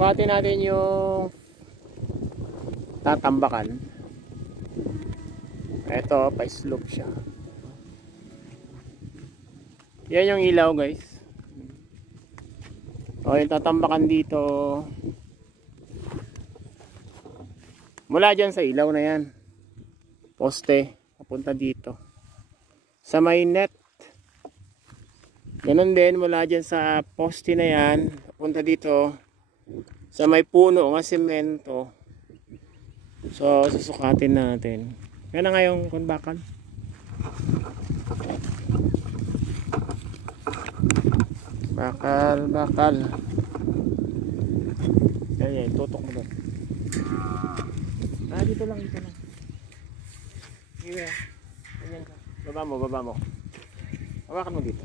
sukatin natin yung tatambakan. Ito, pa-slope siya. Yan yung ilaw guys. O yung tatambakan dito. Mula dyan sa ilaw na yan. Poste. Papunta dito. Sa may net. Ganun din mula dyan sa poste na yan. Papunta dito. Sa may puno ng semento. So susukatin natin. Yan na nga yung kunbakan. Bakal. Yan, tutok mo doon. Dito lang. Sige. Ganyan ka. Baba mo. Hawakan mo dito.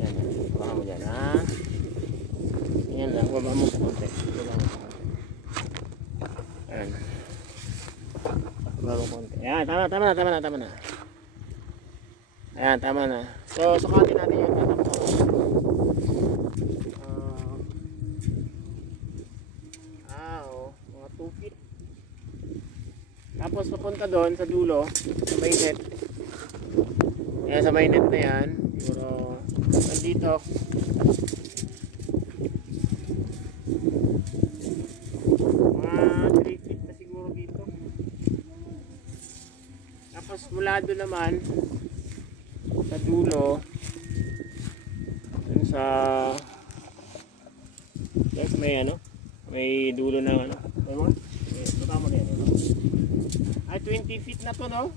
Yan. Hawakan mo dyan, ha? Yan lang. Baba mo sa konti. Yan. Baba mo konti. Yan. Tama na. Ayan, tama na. So, sukatin natin yung tatambakan. Mga 2 feet. Tapos papunta doon sa dulo, sa may net. Ayan, sa may net na yan. Siguro, nandito. Mga 3 feet na siguro dito. Tapos mula doon naman, sa dulo, sa may may dulo ng may mga baba mo na yan, ay 20 feet na to, no?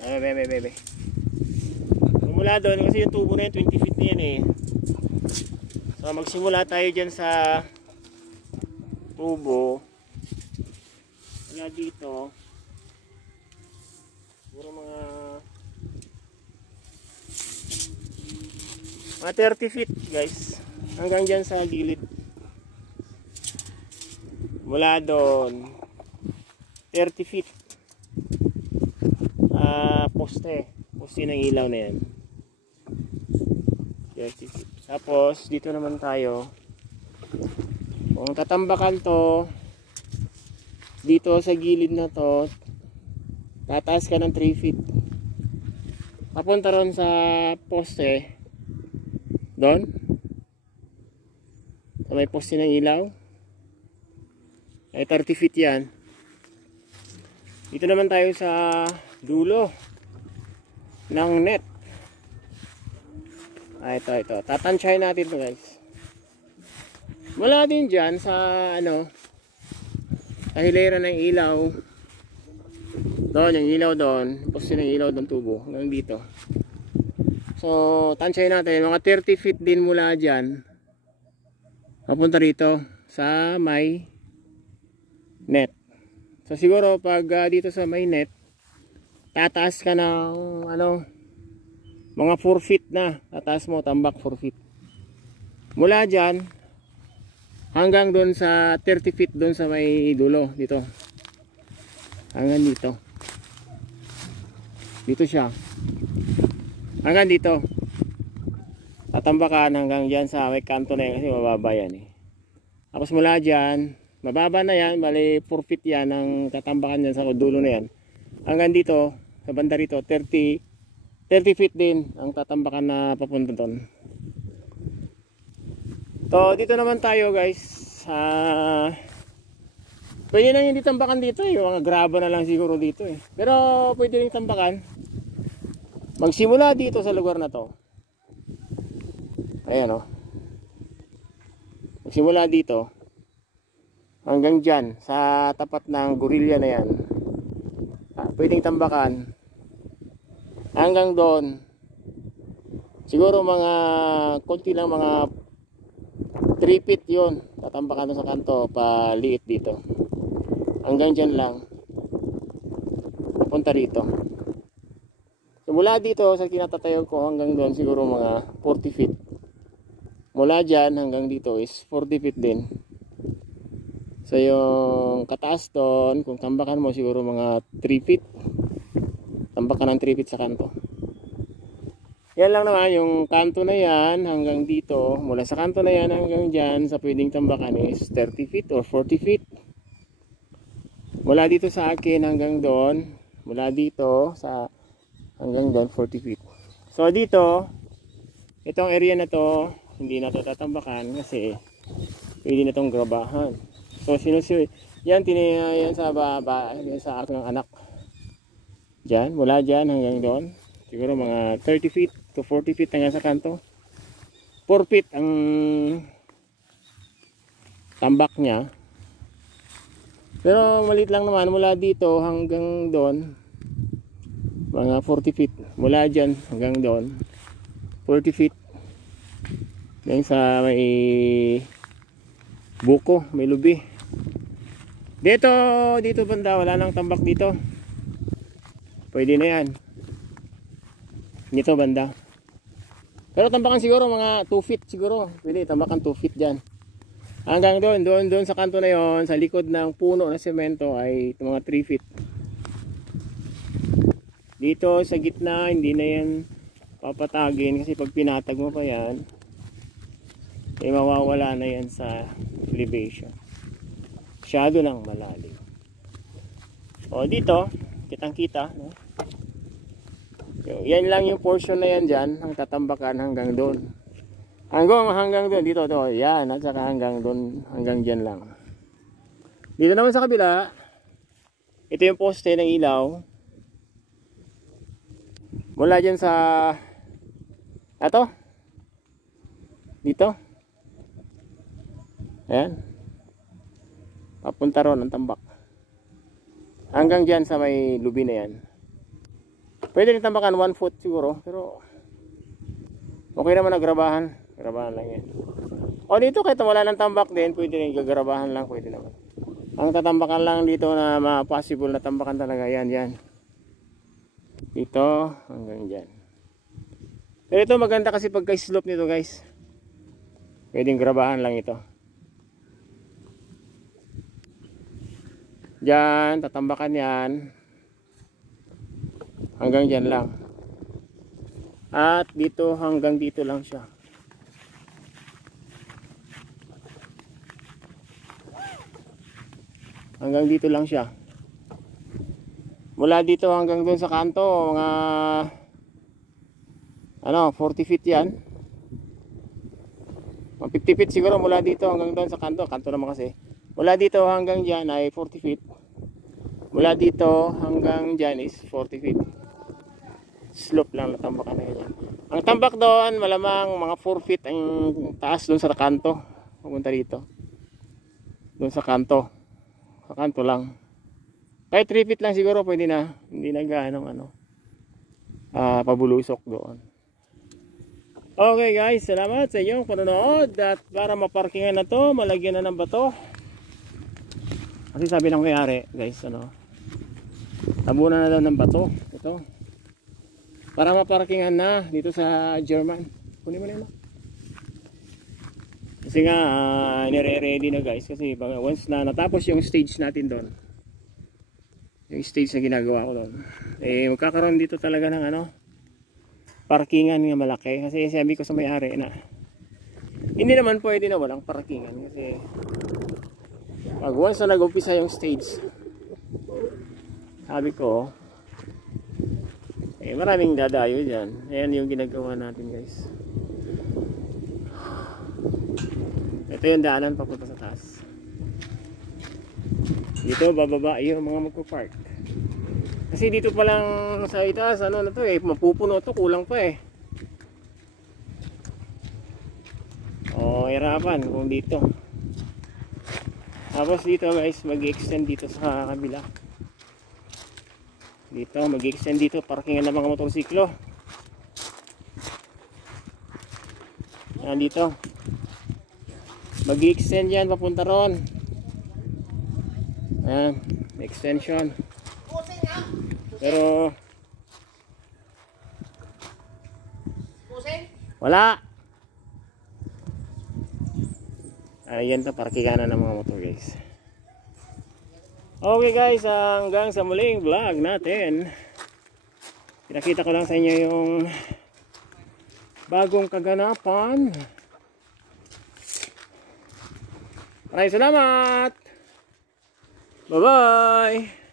Bebe mula doon, kasi yung tubo na yun 20 feet na yan eh. So magsimula tayo dyan sa tubo mula dito siguro mga 30 feet guys, hanggang dyan sa gilid. Mula doon 30 feet poste ng ilaw na yan, 30 feet. Tapos dito naman tayo, kung tatambakan to dito sa gilid na to, tataas ka ng 3 feet papunta ron sa poste doon sa may poste ng ilaw ay 30 feet yan. Dito naman tayo sa dulo ng net. Ito tatansyahin natin to guys. Mula din dyan sa sa hilera ng ilaw doon, yung ilaw doon, poste ng ilaw doon, tubo hanggang dito. So, tansyahin natin, mga 30 feet din mula dyan papunta rito sa may net. So, siguro pag dito sa may net, tataas ka ng mga 4 feet na. Tataas mo, tambak 4 feet. Mula dyan, hanggang doon sa 30 feet doon sa may dulo, dito. Hanggang dito. Dito siya. Hanggang dito tatambakan hanggang dyan sa may kanto na yan kasi mababa yan eh. Tapos mula dyan mababa na yan, bali 4 feet yan ang tatambakan dyan sa dulo na yan. Hanggang dito sa banda rito 30 feet din ang tatambakan na papunta doon. So dito naman tayo guys, pwede nang hindi tambakan dito eh, mga graba na lang siguro dito eh, pero pwede rin tambakan. Magsimula dito sa lugar na to. Ayan magsimula dito hanggang dyan sa tapat ng gorilla na yan. Pwedeng tambakan hanggang doon. Siguro mga konti lang, mga 3 feet yun. Tatambakan sa kanto, paliit dito. Hanggang dyan lang. Papunta rito. So, mula dito sa kinatatayo ko hanggang doon siguro mga 40 feet. Mula dyan hanggang dito is 40 feet din. So yung kataas doon, kung tambakan mo siguro mga 3 feet. Tambakan ng 3 feet sa kanto. Yan lang naman yung kanto na yan hanggang dito. Mula sa kanto na yan hanggang dyan sa pwedeng tambakan is 30 feet or 40 feet. Mula dito sa akin hanggang doon, mula dito sa hanggang doon 40 feet. So dito, itong area na to, hindi na to tatambakan kasi pwede na tong grabahan. So yan tinayan sa baba, yan sa aking anak. Diyan, mula dyan hanggang doon. Siguro mga 30 feet to 40 feet hanggang sa kanto. 4 feet ang tambak niya. Pero maliit lang naman mula dito hanggang doon. Mga 40 feet. Mula dyan hanggang doon. 40 feet. Yan sa may buko, may lubi. Dito banda, wala nang tambak dito. Pwede na yan. Dito banda. Pero tambakan siguro mga 2 feet siguro. Pwede tambakan 2 feet dyan. Hanggang doon sa kanto na yon, sa likod ng puno na semento ay mga 3 feet. Dito sa gitna, hindi na yan papatagin kasi pag pinatag mo pa yan, ay mawawala na yan sa elevation. Masyado nang malalim. O dito, kitang kita, no? Yan lang yung portion na yan dyan, ang tatambakan hanggang doon. Hanggang doon, dito to, yan, at saka hanggang doon, hanggang dyan lang. Dito naman sa kabila, ito yung poste ng ilaw. Mula dyan sa, ato, dito. Ayan. Papunta ron ang tambak. Hanggang dyan sa may lubi na yan. Pwede rin tambakan 1 foot siguro, pero okay naman na grabahan. Grabahan lang yan. O dito kahit wala ng tambak din, pwede rin gagrabahan lang, pwede naman. Ang tatambakan lang dito na possible na tambakan talaga, yan. Dito hanggang dyan. Pero ito maganda kasi pagka-slope nito guys. Pwedeng grabahan lang ito. Dyan, tatambakan yan. Hanggang dyan lang. At dito hanggang dito lang siya. Hanggang dito lang siya. Mula dito hanggang doon sa kanto, mga 40 feet yan. Mga 50 feet siguro mula dito hanggang doon sa kanto. Kanto naman kasi. Mula dito hanggang dyan ay 40 feet. Mula dito hanggang dyan is 40 feet. Slope lang na tambakan na ganyan. Ang tambak doon malamang mga 4 feet ang taas doon sa kanto. Pumunta dito. Doon sa kanto. Sa kanto lang. Kahit 3 feet lang siguro pwede na. Hindi na gaano pabulusok doon. Okay guys, salamat sa inyong panonood. At para maparkingan na to, malagyan na ng bato. Kasi sabi ng may-ari guys, tabunan na daw ng bato. Ito. Para maparkingan na dito sa German. Kunin mo na yun. Kasi nga, nire-ready na guys. Kasi once na natapos yung stage natin doon. Yung stage na ginagawa ko doon. Eh, magkakaroon dito talaga ng parkingan nga malaki. Kasi sabi ko sa may-ari na hindi naman pwede na walang parkingan. Kasi pag once na nag-umpisa yung stage, sabi ko, maraming dadayo dyan. Ayan yung ginagawa natin guys. Ito yung daanan papunta sa taas. Dito bababa yung mga magpo-park. Kasi dito pa lang sa itaas, mapupuno to, kulang pa eh. Hirapan kung dito. Tapos dito guys, mag-extend dito sa kabila. Dito, mag-extend dito, parkingan ng mga motorsiklo. Yan dito. Mag-extend yan, papunta ron. Ayan, extension. Pero wala. Ayan to, parkingan na ng mga motor guys. Okay guys, hanggang sa muling vlog natin. Pinakita ko lang sa inyo yung bagong kaganapan. Maraming salamat. Bye-bye.